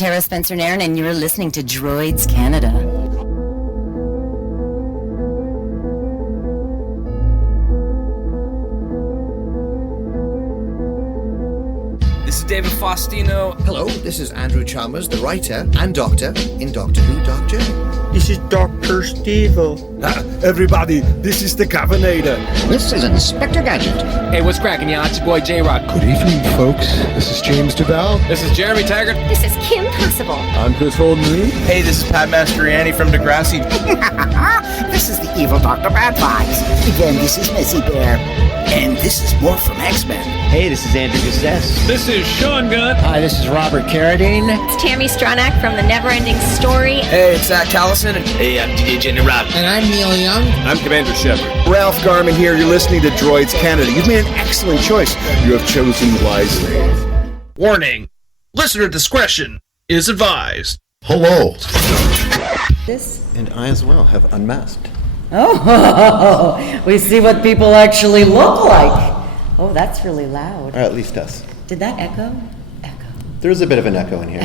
Tara Spencer Nairn, and you're listening to Droids Canada. This is David Faustino. Hello, this is Andrew Chalmers, the writer and doctor in Doctor Who, Doctor. This is Dr. Steve-O. Everybody, this is the Governator. This is Inspector Gadget. Hey, what's cracking, y'all? It's your boy J-Rock. Good evening, folks. This is James DeBell. This is Jeremy Taggart. This is Kim Possible. I'm Chris Holden-Lee. Hey, this is Pat Mastroianni from Degrassi. This is the evil Dr. Bad Vibes. Again, this is Missy Bear. And this is more from X-Men. Hey, this is Andrew Gustess. This is Sean Gunn. Hi, this is Robert Carradine. It's Tammy Stronach from The Neverending Story. Hey, it's Zach Callison. Hey, I'm DJ Jenny Rob. And I'm Neil Young. I'm Commander Shepard. Ralph Garman here. You're listening to Droids Canada. You've made an excellent choice. You have chosen wisely. Warning. Listener discretion is advised. Hello. This? And I as well have unmasked. Oh, we see what people actually look like. Oh, that's really loud. Or at least us. Did that echo? Echo. There's a bit of an echo in here.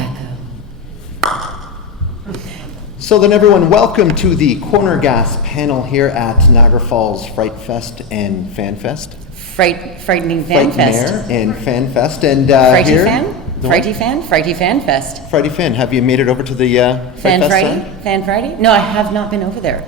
Echo. So then everyone, welcome to the Corner Gas panel here at Niagara Falls Fright Fest and Fan Fest. Frightening Fan Fest. And Fan Fest. And Frighty here, Fan? Frighty Fan Fest. Frighty Fan. Have you made it over to the Fan Fest Friday? side? Fan Friday? No, I have not been over there.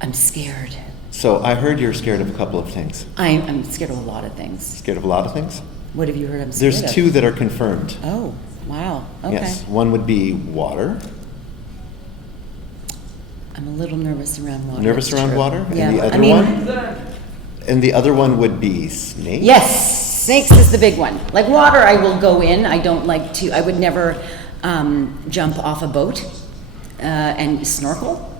I'm scared. So I heard you're scared of a couple of things. I'm scared of a lot of things. Scared of a lot of things? What have you heard I'm scared of? There's two that are confirmed. Oh, wow. Okay. Yes. One would be water. I'm a little nervous around water. Nervous around water? Yeah. And the other one? And the other one would be snakes? Yes. Snakes is the big one. Like water, I will go in. I don't like to, I would never jump off a boat and snorkel.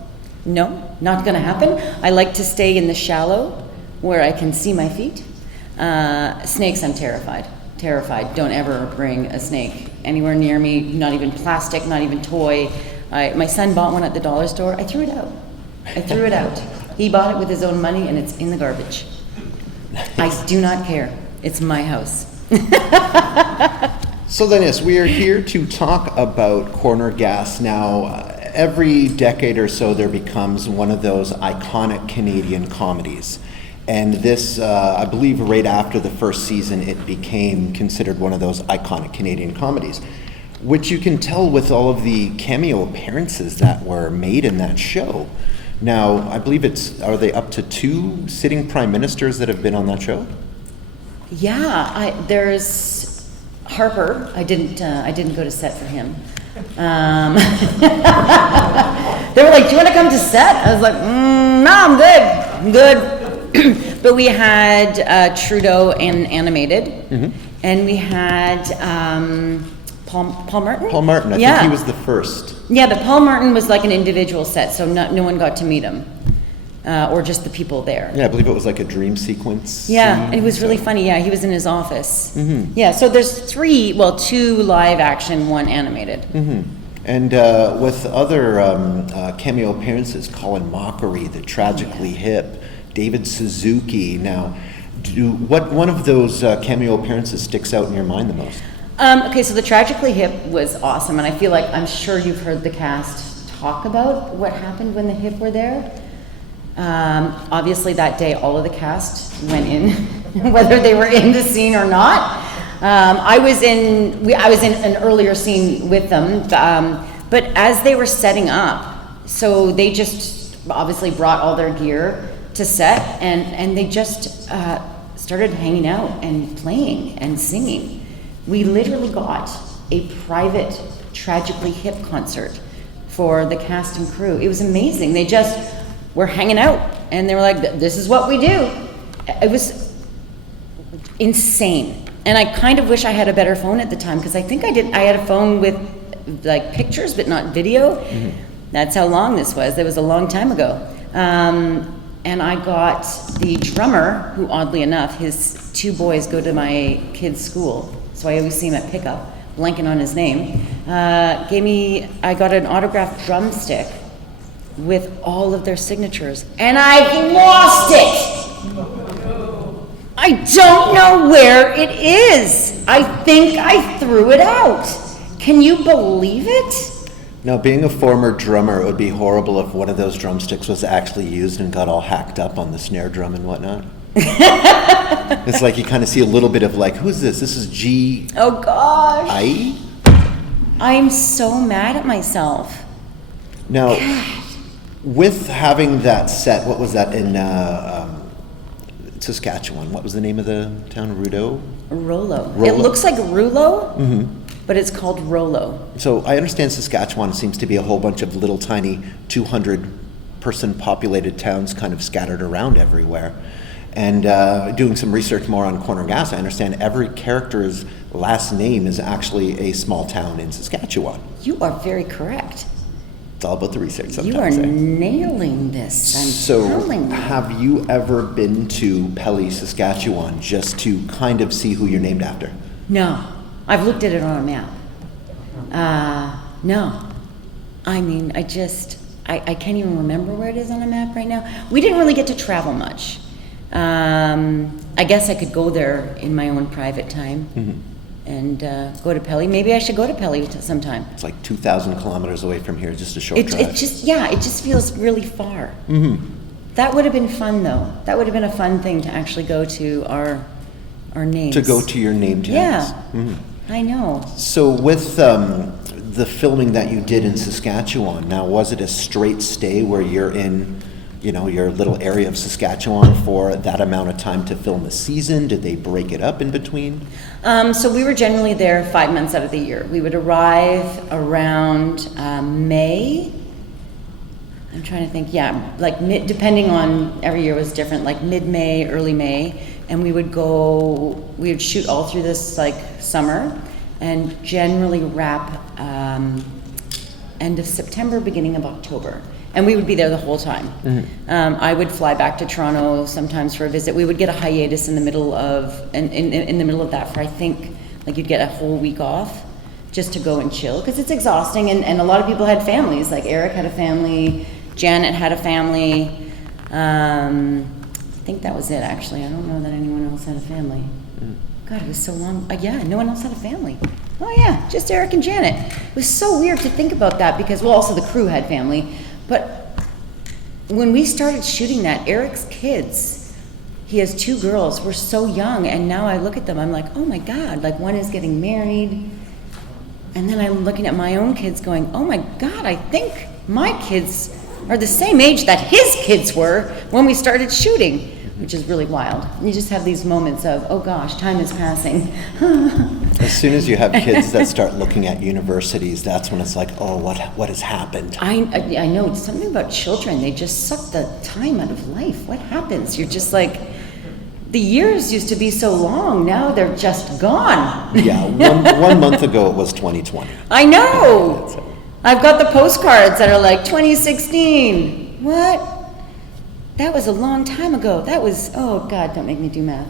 No, not going to happen. I like to stay in the shallow where I can see my feet. Snakes, I'm terrified. Terrified. Don't ever bring a snake anywhere near me, not even plastic, not even toy. My son bought one at the dollar store. I threw it out. He bought it with his own money and it's in the garbage. Nice. I do not care. It's my house. So then, yes, we are here to talk about Corner Gas. Now, every decade or so there becomes one of those iconic Canadian comedies. And this, I believe right after the first season, it became considered one of those iconic Canadian comedies, which you can tell with all of the cameo appearances that were made in that show. Now, I believe are they up to 2 sitting prime ministers that have been on that show? Yeah, there's Harper. I didn't go to set for him. They were like, do you want to come to set? I was like, no, I'm good. But we had Trudeau animated, and we had Paul Martin. Paul Martin, I think he was the first. Yeah, but Paul Martin was like an individual set, so no one got to meet him, or just the people there. Yeah, I believe it was like a dream sequence. Yeah, and it was really funny. Yeah, he was in his office. Yeah, so there's 2 live action, 1 animated. And with other cameo appearances, Colin Mockery, the Tragically Hip, David Suzuki. Now, what one of those cameo appearances sticks out in your mind the most? Okay, so the Tragically Hip was awesome, and I feel like I'm sure you've heard the cast talk about what happened when the Hip were there. Obviously, that day, all of the cast went in, whether they were in the scene or not. I was in an earlier scene with them, but as they were setting up, so they just obviously brought all their gear to set, and they just started hanging out and playing and singing. We literally got a private Tragically Hip concert for the cast and crew. It was amazing. They just were hanging out, and they were like, this is what we do. It was insane. And I kind of wish I had a better phone at the time, because I think I had a phone with like pictures but not video. That's how long this was. That was a long time ago. And I got the drummer, who oddly enough, his 2 boys go to my kid's school, so I always see him at pickup, blanking on his name, I got an autographed drumstick with all of their signatures, and I've lost it! I don't know where it is. I think I threw it out. Can you believe it? Now, being a former drummer, it would be horrible if one of those drumsticks was actually used and got all hacked up on the snare drum and whatnot. It's like you kind of see a little bit of like, who's this? This is G. Oh gosh. I? I'm so mad at myself. Now, with having that set, what was that in Saskatchewan? What was the name of the town? Rollo. It looks like Rouleau. Mm-hmm. But it's called Rollo. So I understand Saskatchewan seems to be a whole bunch of little tiny 200-person populated towns kind of scattered around everywhere. And doing some research more on Corner Gas, I understand every character's last name is actually a small town in Saskatchewan. You are very correct. It's all about the research sometimes. You are nailing this. I'm telling you. Have you ever been to Pelly, Saskatchewan, just to kind of see who you're named after? No. I've looked at it on a map. No. I mean, I can't even remember where it is on a map right now. We didn't really get to travel much. I guess I could go there in my own private time and go to Pelly. Maybe I should go to Pelly sometime. It's like 2,000 kilometers away from here, just a short drive. It just feels really far. Mm-hmm. That would have been fun, though. That would have been a fun thing to actually go to our names. To go to your named towns. Yeah. Mm-hmm. I know. So with the filming that you did in Saskatchewan, now was it a straight stay where you're in, your little area of Saskatchewan for that amount of time to film a season? Did they break it up in between? So we were generally there 5 months out of the year. We would arrive around May. I'm trying to think, like depending on, every year was different, like mid-May, early May. And we would shoot all through this like summer and generally wrap end of September, beginning of October. And we would be there the whole time. Mm-hmm. I would fly back to Toronto sometimes for a visit. We would get a hiatus in the middle of, in the middle of that for, I think, like you'd get a whole week off just to go and chill, because it's exhausting. And a lot of people had families, like Eric had a family, Janet had a family. I think that was it, actually. I don't know that anyone else had a family. God, it was so long. No one else had a family. Oh yeah, just Eric and Janet. It was so weird to think about that because, also the crew had family. But when we started shooting that, Eric's kids, he has 2 girls, were so young, and now I look at them, I'm like, oh my God, like one is getting married. And then I'm looking at my own kids going, oh my God, I think my kids are the same age that his kids were when we started shooting, which is really wild. You just have these moments of, oh gosh, time is passing. As soon as you have kids that start looking at universities, that's when it's like, oh, what has happened? I know, it's something about children. They just suck the time out of life. What happens? You're just like, the years used to be so long. Now they're just gone. Yeah, one month ago it was 2020. I know. I've got the postcards that are like 2016. What? That was a long time ago. That was, oh God, don't make me do math.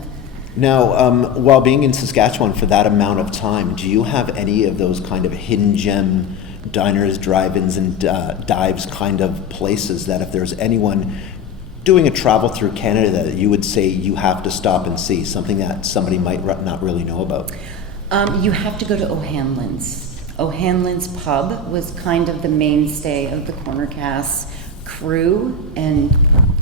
Now, while being in Saskatchewan for that amount of time, do you have any of those kind of hidden gem diners, drive-ins, and dives kind of places that if there's anyone doing a travel through Canada that you would say you have to stop and see, something that somebody might not really know about? You have to go to O'Hanlon's. O'Hanlon's Pub was kind of the mainstay of the Corner Cast crew and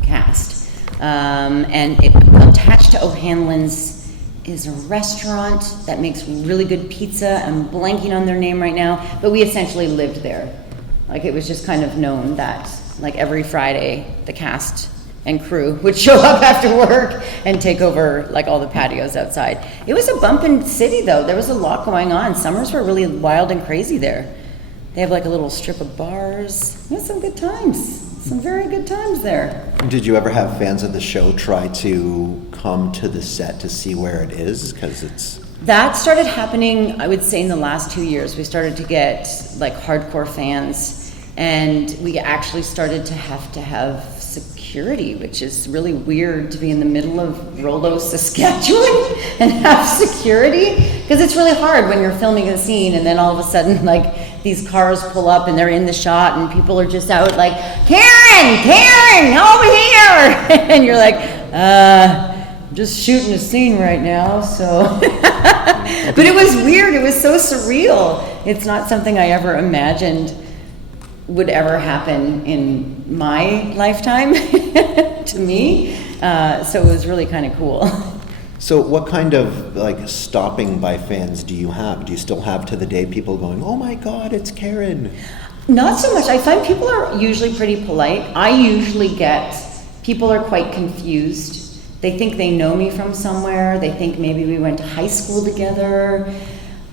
cast. And attached to O'Hanlon's is a restaurant that makes really good pizza. I'm blanking on their name right now, but we essentially lived there. Like, it was just kind of known that, like, every Friday, the cast and crew would show up after work and take over, like, all the patios outside. It was a bumpin' city, though. There was a lot going on. Summers were really wild and crazy there. They have, like, a little strip of bars. We had some good times. Some very good times there. Did you ever have fans of the show try to come to the set to see where it is? Because it's... That started happening, I would say, in the last 2 years. We started to get, like, hardcore fans, and we actually started to have security, which is really weird to be in the middle of Rollo, Saskatchewan and have security, because it's really hard when you're filming a scene and then all of a sudden, like, these cars pull up and they're in the shot and people are just out like, Karen, over here, and you're like, I'm just shooting a scene right now, so. But it was weird, it was so surreal. it's not something I ever imagined would ever happen in my lifetime to me. So it was really kind of cool. So what kind of like stopping by fans do you have? Do you still have to the day people going, oh my God, it's Karen? Not so much. I find people are usually pretty polite. I usually get, people are quite confused. They think they know me from somewhere. They think maybe we went to high school together,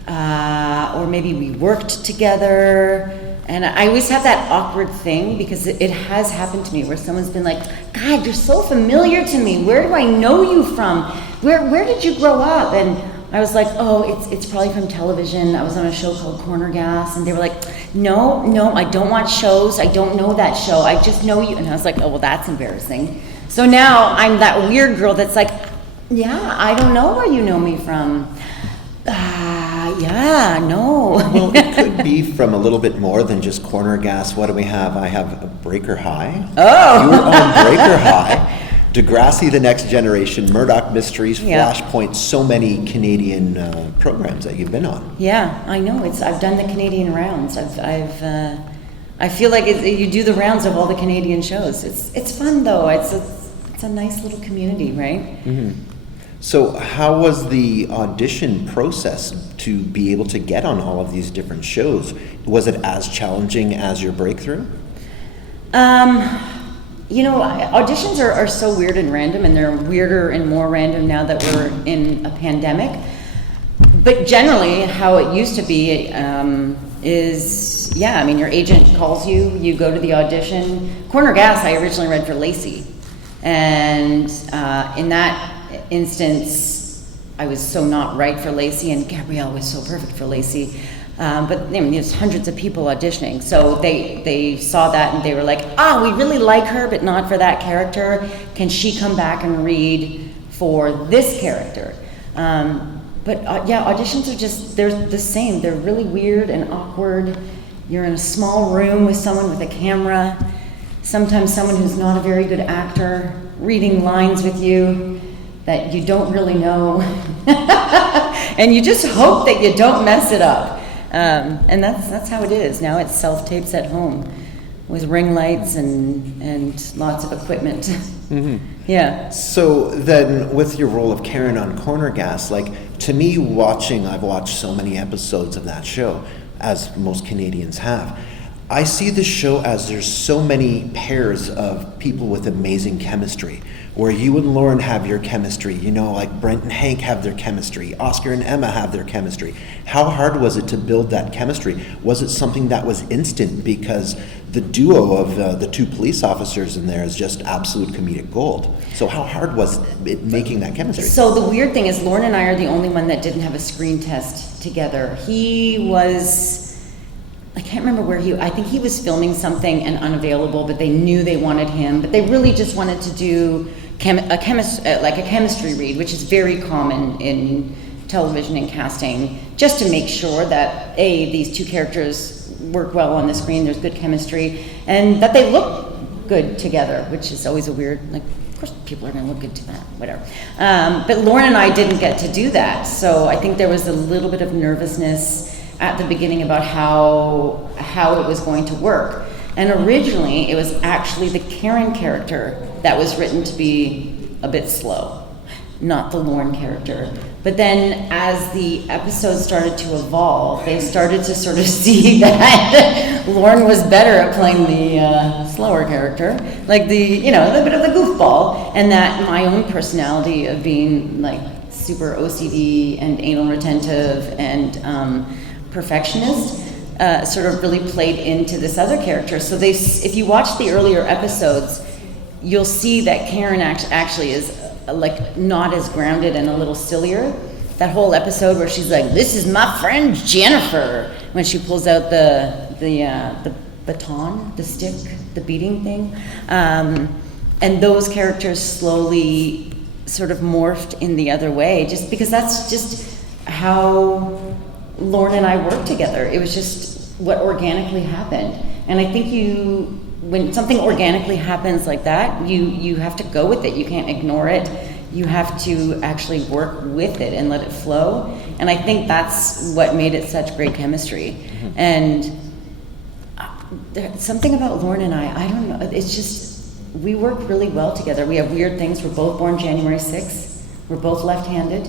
or maybe we worked together. And I always have that awkward thing because it has happened to me where someone's been like, God, you're so familiar to me. Where do I know you from? Where did you grow up? And I was like, oh, it's probably from television. I was on a show called Corner Gas. And they were like, no, I don't watch shows. I don't know that show. I just know you. And I was like, oh, well, that's embarrassing. So now I'm that weird girl that's like, yeah, I don't know where you know me from. Yeah, no. Well, it could be from a little bit more than just Corner Gas. What do we have? I have a Breaker High. Oh. You were on Breaker High. Degrassi, The Next Generation, Murdoch Mysteries, Yeah. Flashpoint, so many Canadian programs that you've been on. Yeah, I know. I've done the Canadian rounds. I feel like you do the rounds of all the Canadian shows. It's fun though. It's a nice little community, right? Mm-hmm. So how was the audition process to be able to get on all of these different shows? Was it as challenging as your breakthrough? You know, auditions are so weird and random, and they're weirder and more random now that we're in a pandemic. But generally, how it used to be is, yeah, I mean, your agent calls you, you go to the audition. Corner Gas, I originally read for Lacey. And in that instance, I was so not right for Lacey, and Gabrielle was so perfect for Lacey. But I mean, there's hundreds of people auditioning, so they saw that and they were like, we really like her, but not for that character. Can she come back and read for this character? But auditions are just, they're the same. They're really weird and awkward. You're in a small room with someone with a camera, sometimes someone who's not a very good actor, reading lines with you that you don't really know. And you just hope that you don't mess it up. And that's how it is. Now it's self-tapes at home with ring lights and lots of equipment. Mm-hmm. Yeah. So then with your role of Karen on Corner Gas, like to me I've watched so many episodes of that show, as most Canadians have. I see the show as there's so many pairs of people with amazing chemistry, where you and Lauren have your chemistry, you know, like Brent and Hank have their chemistry, Oscar and Emma have their chemistry. How hard was it to build that chemistry? Was it something that was instant because the duo of the two police officers in there is just absolute comedic gold? So how hard was it making that chemistry? So the weird thing is Lauren and I are the only one that didn't have a screen test together. He was, I can't remember I think he was filming something and unavailable, but they knew they wanted him, but they really just wanted to do a chemistry read, which is very common in television and casting, just to make sure that these two characters work well on the screen, there's good chemistry, and that they look good together, which is always a weird, like, of course people are going to look good to that, whatever. But Lauren and I didn't get to do that, so I think there was a little bit of nervousness at the beginning about how it was going to work. And originally, it was actually the Karen character that was written to be a bit slow, not the Lauren character. But then as the episodes started to evolve, they started to sort of see that Lauren was better at playing the slower character, like a little bit of the goofball, and that my own personality of being like super OCD and anal retentive and perfectionist sort of really played into this other character. So if you watch the earlier episodes, you'll see that Karen actually is like not as grounded and a little sillier. That whole episode where she's like, "This is my friend Jennifer," when she pulls out the baton, the stick, the beating thing, and those characters slowly sort of morphed in the other way, just because that's just how Lauren and I worked together. It was just what organically happened. And I think when something organically happens like that, you have to go with it. You can't ignore it. you have to actually work with it and let it flow. And I think that's what made it such great chemistry. And there's something about Lauren and I don't know, it's just, we work really well together. We have weird things. We're both born January 6th. We're both left-handed.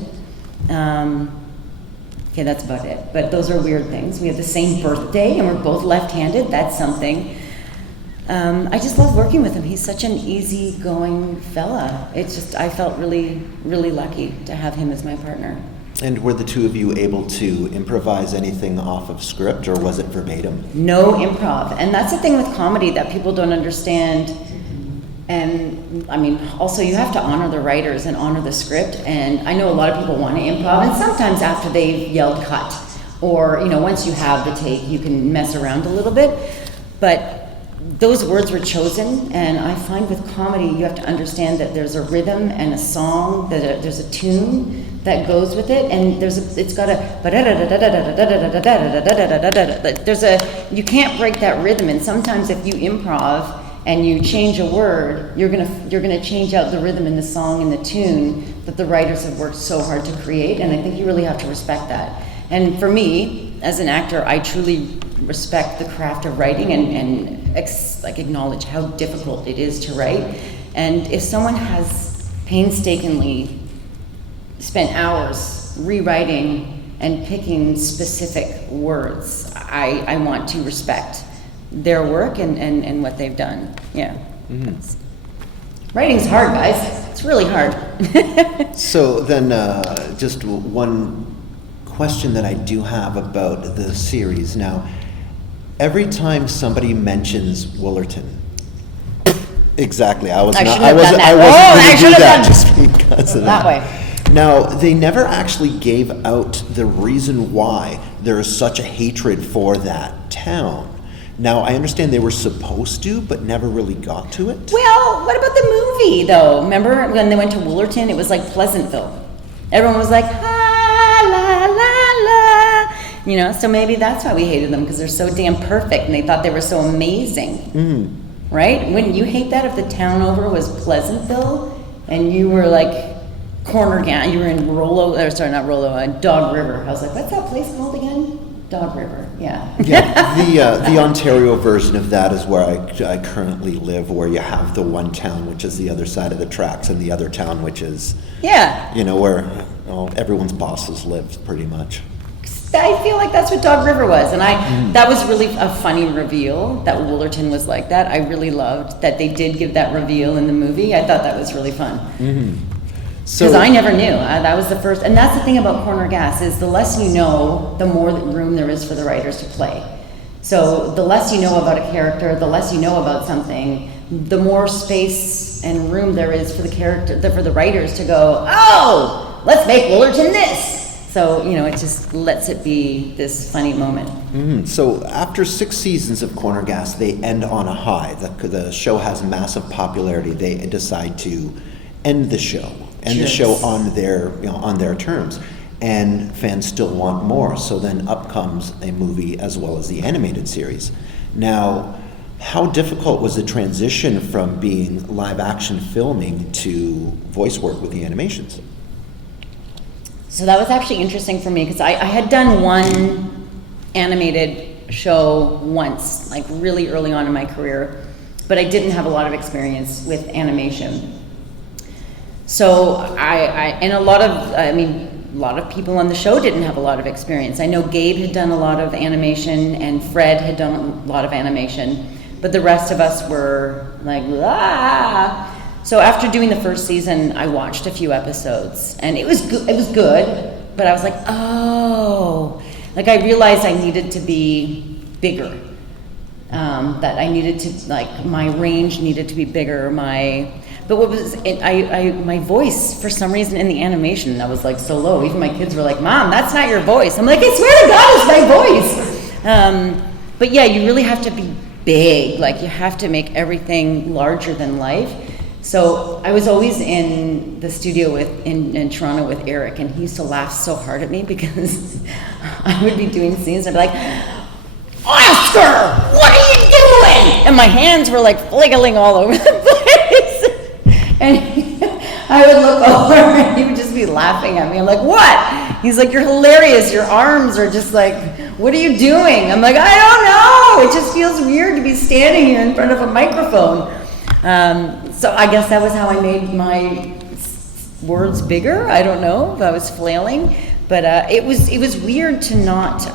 Okay, that's about it. But those are weird things. We have the same birthday and we're both left-handed. That's something. I just love working with him. He's such an easygoing fella. It's just, I felt really, really lucky to have him as my partner. And were the two of you able to improvise anything off of script, or was it verbatim? No improv. And that's the thing with comedy that people don't understand. And I mean, also you have to honor the writers and honor the script. And I know a lot of people want to improv, and sometimes after they've yelled cut, or, you know, once you have the take, you can mess around a little bit. But those words were chosen, and I find with comedy, you have to understand that there's a rhythm and a song, that there's a tune that goes with it, and it's got you can't break that rhythm. And sometimes if you improv and you change a word, you're gonna change out the rhythm in the song and the tune that the writers have worked so hard to create. And I think you really have to respect that. And for me, as an actor, I truly respect the craft of writing and acknowledge how difficult it is to write. And if someone has painstakingly spent hours rewriting and picking specific words, I want to respect their work and what they've done. Yeah. Writing's hard, guys. It's really hard. So then, just one question that I do have about the series. Now, every time somebody mentions Woolerton, exactly, I wasn't going to do that just because of that. Way. Now, they never actually gave out the reason why there is such a hatred for that town. Now, I understand they were supposed to, but never really got to it. Well, what about the movie, though? Remember when they went to Woolerton? It was like Pleasantville. Everyone was like, ah, la, la, la. You know, so maybe that's why we hated them, because they're so damn perfect, and they thought they were so amazing. Right? Wouldn't you hate that if the town over was Pleasantville, and you were like you were in Dog River. I was like, what's that place called again? Dog River, yeah. Yeah, the Ontario version of that is where I currently live, where you have the one town, which is the other side of the tracks, and the other town, which is, you know, where everyone's bosses lived, pretty much. I feel like that's what Dog River was, and that was really a funny reveal, that Woolerton was like that. I really loved that they did give that reveal in the movie. I thought that was really fun. Because I never knew. That was the first, and that's the thing about Corner Gas, is the less you know, the more room there is for the writers to play. So the less you know about a character, the less you know about something, the more space and room there is for the writers to go, oh, let's make Woolerton this. So, you know, it just lets it be this funny moment. So after 6 seasons of Corner Gas, they end on a high. The show has massive popularity. They decide to end the show. The show on their terms, and fans still want more. So then up comes a movie as well as the animated series. Now, how difficult was the transition from being live action filming to voice work with the animations? So that was actually interesting for me, because I had done one animated show once, like really early on in my career, but I didn't have a lot of experience with animation. So a lot of people on the show didn't have a lot of experience. I know Gabe had done a lot of animation, and Fred had done a lot of animation, but the rest of us were like, ah. So after doing the first season, I watched a few episodes, and it was good, but I was like, oh, like I realized I needed to be bigger, that I needed to, like, my range needed to be bigger, but what was, my voice, for some reason in the animation, I was like so low. Even my kids were like, Mom, that's not your voice. I'm like, I swear to God, it's my voice. But yeah, you really have to be big. Like, you have to make everything larger than life. So I was always in the studio in Toronto with Eric, and he used to laugh so hard at me because I would be doing scenes and I'd be like, Oscar, what are you doing? And my hands were like fliggling all over the place. And I would look over and he would just be laughing at me. I'm like, what? He's like, you're hilarious. Your arms are just like, what are you doing? I'm like, I don't know. It just feels weird to be standing here in front of a microphone. So I guess that was how I made my words bigger. I don't know if I was flailing, but it was weird to not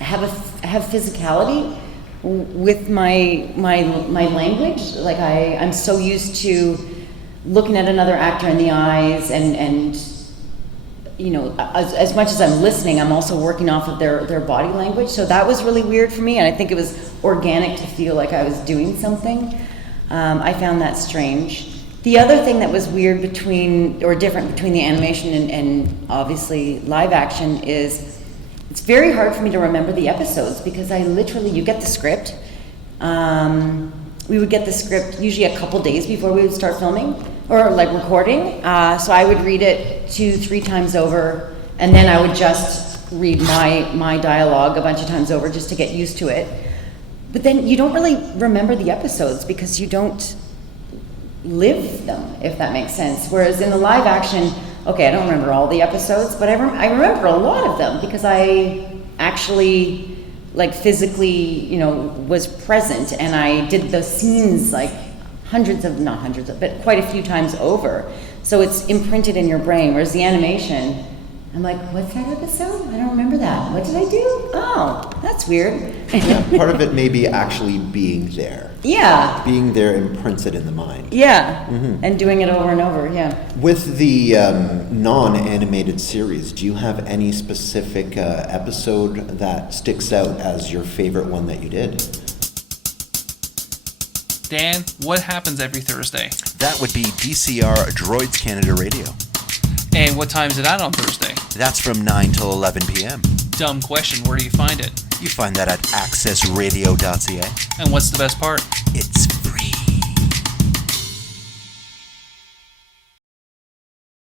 have physicality with my language. Like I'm so used to looking at another actor in the eyes and you know, as much as I'm listening, I'm also working off of their body language. So that was really weird for me, and I think it was organic to feel like I was doing something. I found that strange. The other thing that was weird different between the animation and obviously live action is it's very hard for me to remember the episodes because you get the script. We would get the script usually a couple days before we would start filming or like recording. So I would read it 2-3 times over, and then I would just read my dialogue a bunch of times over just to get used to it. But then you don't really remember the episodes because you don't live them, if that makes sense. Whereas in the live action, okay, I don't remember all the episodes, but I remember a lot of them because I actually like physically, you know, was present, and I did the scenes like not hundreds of, but quite a few times over. So it's imprinted in your brain, whereas the animation, I'm like, what's that episode? I don't remember that. What did I do? Oh, that's weird. Yeah, part of it may be actually being there. Yeah. Being there imprinted in the mind. Yeah, and doing it over and over, yeah. With the non-animated series, do you have any specific episode that sticks out as your favorite one that you did? Dan, what happens every Thursday? That would be DCR Droids Canada Radio. And what time is it on Thursday? That's from 9 till 11 p.m. Dumb question, where do you find it? You find that at accessradio.ca. And what's the best part? It's